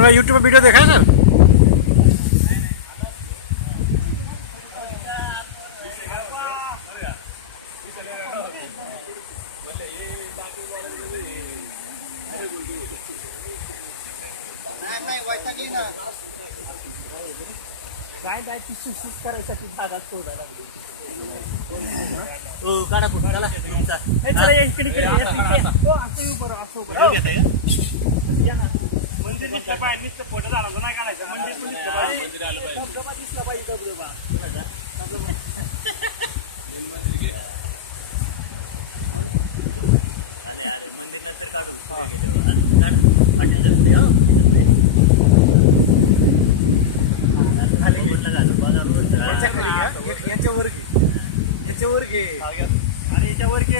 आपल्याला YouTube video देखा है सर? काय काय ती सुसूस करायसाठी जागा शोधायला लागली. हो काढा फोटो चला. चला इकडे इकडे हो असं येऊ बरं असं बरं या ना. मंदिर दिसलं पाहिजे नुसतं फोटो झाला नाही काढायचा. मंदिर पण दिसलं पाहिजे. धबधबा दिसला पाहिजे. धबधबा याच्यावर घे आणि याच्यावर घे.